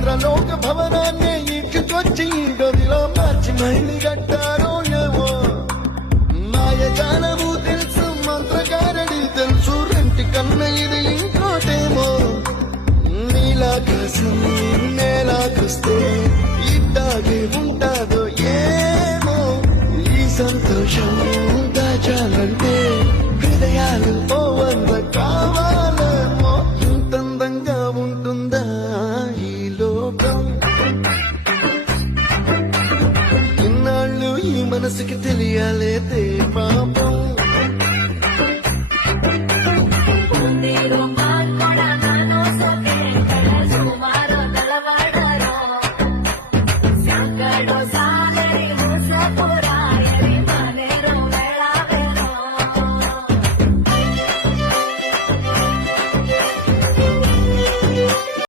ఇంద్రలోక భవనాన్ని ఇంటికొచ్చి గదిలో మార్చి మళ్ళీ కట్టారో ఏమో మాయజాలము తెలుసు మంత్రగారడి తెలుసు రెంటి కన్న ఇది ఇంకోటేమో నీలాకాశం నేలాకొస్తే ఇట్టాగే ఉంటాదో ఏమో ఈ సంతోషం దాచాలంటే హృదయాలు ఓ వంద కావాలేమో ఇంతందంగా ఉంటుందా ఈ లోకం ఇన్నాళ్ళు ఈ మనసుకి తెలియాలే